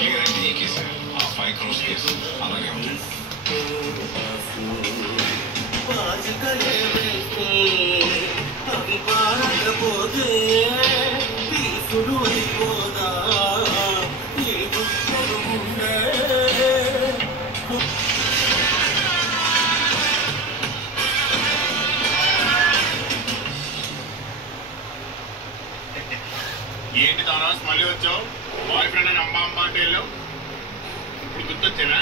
లేదంటే ఈ కేసు ఆ 5 crores కేసు అలాగే ఉంది. ఏంటి తారాస్ మళ్ళీ వచ్చావు? బాయ్ ఫ్రెండ్ అని అమ్మ అమ్మ అంటే వెళ్ళావు, ఇప్పుడు గుర్తొచ్చేనా?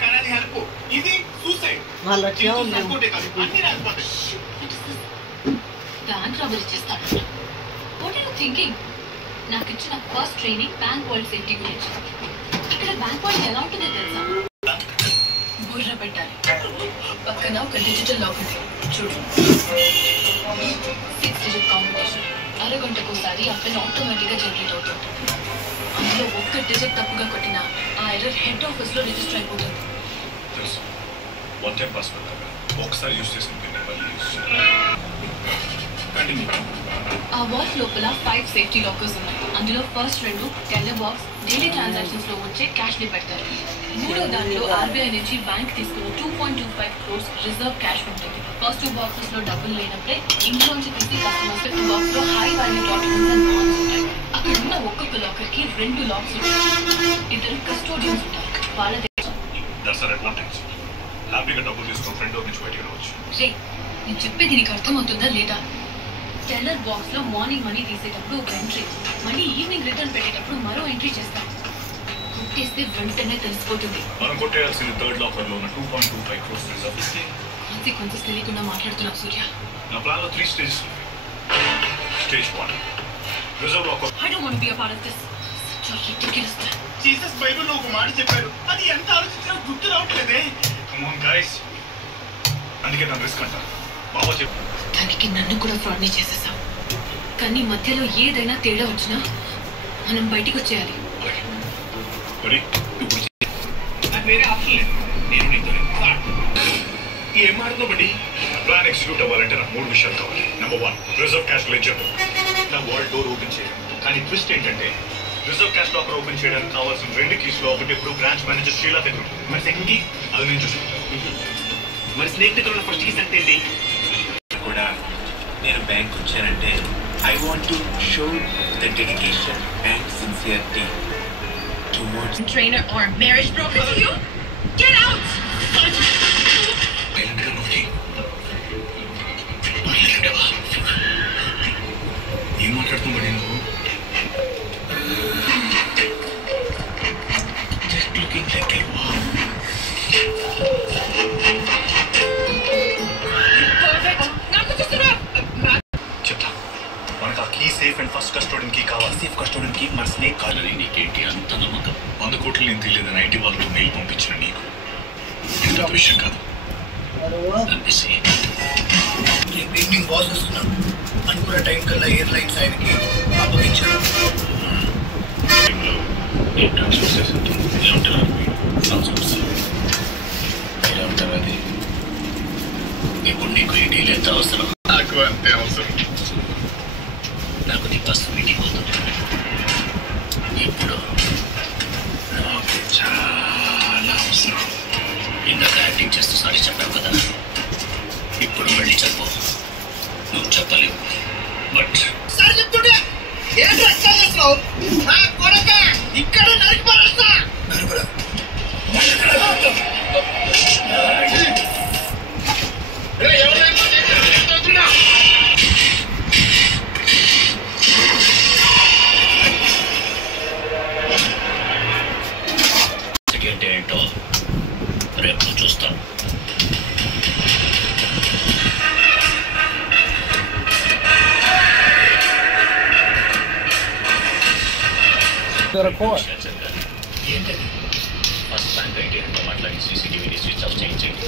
కానీ అది హెల్ప్, ఇది సూసైడ్. బ్యాంక్ రాబరీ చేస్తాడు. What are you thinking? నాకు ఇచ్చిన first training bank world safety గురించి. ఇక్కడ బ్యాంక్ వరల్డ్ ఎలా ఉంటుందో తెలుసా? బుర్ర పెట్టాలి. పక్కన ఒక డిజిటల్ లాక్ ఉంది చూడు. 6 digit కాంబినేషన్. అరగంటకోసారి ఆ పిన్ ఆటోమేటిక్గా జనరేట్ అవుతుంది. అందులో ఒక్క డిజిట్ తప్పుగా కొట్టినా ఆ ఎర్రర్ హెడ్ ఆఫీస్లో రిజిస్టర్ అయిపోతుంది. తెలుసు, వన్ టైం పాస్వర్డ్ కదా, ఒకసారి యూజ్ చేసిన పిన్ మళ్ళీ యూజ్ కంటిన్యూ. ఆ వాల్ లోపల 5 సేఫ్టీ లాకర్స్ ఉన్నాయి. అందులో first 2 teller box daily transactions లో వచ్చే క్యాష్ ని పెడతారు. మూడో దానిలో ఆర్బీఐ నుంచి బ్యాంక్ తీసుకున్న 2.25 crores రిజర్వ్ క్యాష్ ఉంటుంది. ఫస్ట్ 2 బాక్సెస్ లో డబ్బులు లేనప్పుడే ఇంట్లోంచి తీసి కస్టమర్స్ 5 బాక్స్ లో high value documents and bonds ఉంటాయి. అక్కడ ఉన్న ఒక్కొక్క లాకర్ కి 2 లాక్స్ ఉంటాయి. 2 కస్టోడియన్స్ ఉంటారు. వాళ్ళ హ్యాపీగా డబ్బులు తీసుకుని ఫ్రెండ్ నుంచి బయటకు రావచ్చు. రే, నేను చెప్పేది నీకు అర్థమవుతుందా లేదా? టెల్లర్ బాక్స్ లో మార్నింగ్ మనీ తీసేటప్పుడు ఒక ఎంట్రీ, మనీ ఈవినింగ్ రిటర్న్ పెట్టేటప్పుడు మరో ఎంట్రీ చేస్తాం. కొట్టేస్తే వెంటనే తెలిసిపోతుంది. మనం కొట్టేయాల్సిన థర్డ్ లాకర్ లో ఉన్న 2.25 crores రిజర్వ్ ఇస్తే కాన్సిక్వెన్సెస్ తెలియకుండా మాట్లాడుతున్నావు సూర్య. నా ప్లాన్ లో 3 stages. Stage 1 reserve locker. I don't want to be a part of this. Such a ridiculous thing. Jesus బైబిల్లో ఒక మాట చెప్పారు, అది ఎంత ఆలోచించినా గుర్తు రావట్లేదే. కమ్ ఆన్ గైస్, అందుకే నా రిస్క్ అంటారు. బాబా చెప్పు. దానికి నన్ను కూడా ఫ్రాడ్ని చేసేసాం. కానీ మధ్యలో ఏదైనా తేడా వచ్చినా మనం బయటికి వచ్చేయాలి. మరి ఇప్పుడు నాకు వేరే ఆప్షన్ లేదు. నేను నీతో ఏం మారుతుందో బట్టి ప్లాన్ ఎగ్జిక్యూట్ అవ్వాలంటే నాకు 3 విషయాలు కావాలి. Number 1, reserve cash ledger. నా వాల్ డోర్ ఓపెన్ చేయడం. కానీ ట్విస్ట్ ఏంటంటే రిజర్వ్ క్యాష్ లాకర్ ఓపెన్ చేయడానికి కావాల్సిన 2 keys లో ఒకటి ఇప్పుడు బ్రాంచ్ మేనేజర్ శ్రీలా దగ్గర ఉంటుంది. మరి సెకండ్ కీ అది నేను చూసుకుంటాను. మరి స్నేక్ దగ్గర ఉన్న ఫస్ట్ కీస్ అంటే ఏంటి? కూడా నేను బ్యాంక్ వచ్చానంటే I want to show the dedication and sincerity towards Trainer or marriage broker to you? Get out! సైలెంట్గా నోటి ఏం మాట్లాడుతున్నాడు నువ్వు? Just looking like a wow. చెప్తా, మనకు ఆ key safe and first custodian key కావాలి. సేఫ్ కస్టోడియన్ కీ మన స్నేక్ కావాలి. నీకేంటి అంత నమ్మకం? 100 కోట్లు నేను తెలియదని ఐటీ వాళ్ళతో మెయిల్ పంపించిన నీకు ఇంత విషయం కాదు. రేపు ఈవినింగ్ బాస్ వస్తున్నాడు. అనుకున్న టైం కల్లా ఎయిర్లైన్స్ ఆయనకి అప్పగించారు. అది ఇప్పుడు నీకు ఈ డీల్ ఎంత అవసరం? నాకు అంతే అవసరం. నాకు నీ ఫస్ట్ మీటింగ్ అవుతుంది. ఇప్పుడు నాకు చాలా అవసరం. ఇందాక యాక్టింగ్ చేస్తూ సారీ చెప్పావు కదా, ఇప్పుడు మళ్ళీ చెప్పు. నువ్వు చెప్పలేవు బట్ సార్ చెప్తుంటే ఏంటి అస్సలు చేస్తున్నావు? ఇక్కడ నరికి పారేస్తా. నరుకురా. ఏంటో రేపు చూస్తాను. ఏంటది? ఫస్ట్ బ్యాంక్ ఐటీ అంతా మాట్లాడి సీసీటీవీని స్విచ్ ఆఫ్ చేయించండి.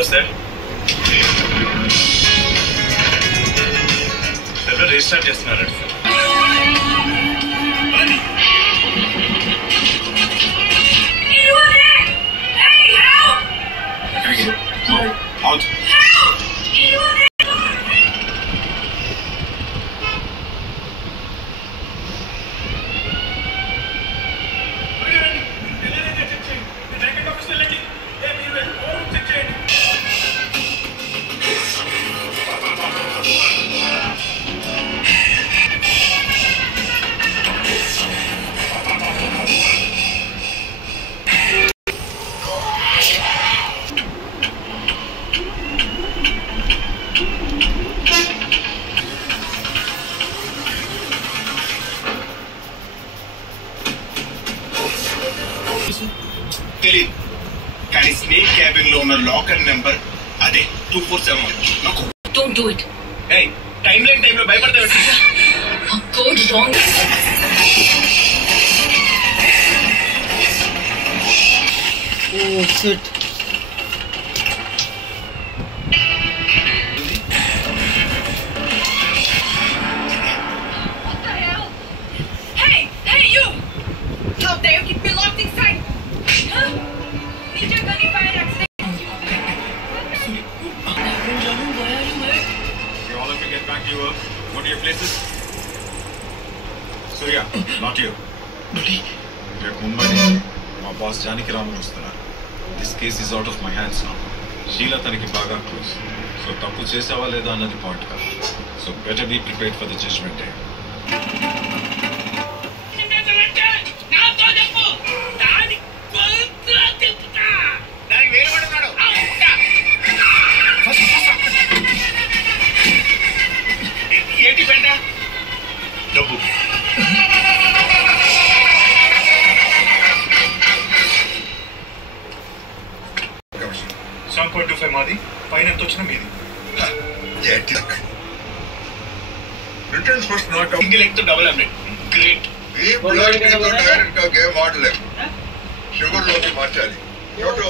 హలో సార్, సర్వర్ రీస్టార్ట్ చేస్తున్నారండి సార్. అవుట్. తెలీదు, కానీ స్నేక్ క్యాబిన్ లో ఉన్న లాకర్ నెంబర్ అదే 247. నాకు Don't do it. టైం లేని టైంలో భయపడతావు. A code wrong. Oh shit. What the hell? Hey, you! How dare you keep me locked inside? Huh? Did you gonna fire accident? You all have to get back to your work. Go to your places. Surya, not you. రేపు ముంబై నుంచి మా boss Janaki Raman వస్తున్నారు. This case is out of my hands నా. షీలా తనకి బాగా close. So తప్పు చేసావా లేదా అన్నది పాయింట్ కాదు. So better be prepared for the judgment day. దానికి వేరు పడుతున్నాడు. ఏంటి పెంట? డబ్బు 7.25 మాది, పైన ఎంత వచ్చినా మీది. Returns first not single egg తో డబుల్ ఆమ్లెట్. గ్రేట్. ఈ బ్లడ్ డైరెక్ట్ గా గేమ్ ఆడలేము. షుగర్ లోకి మార్చాలి. చోటు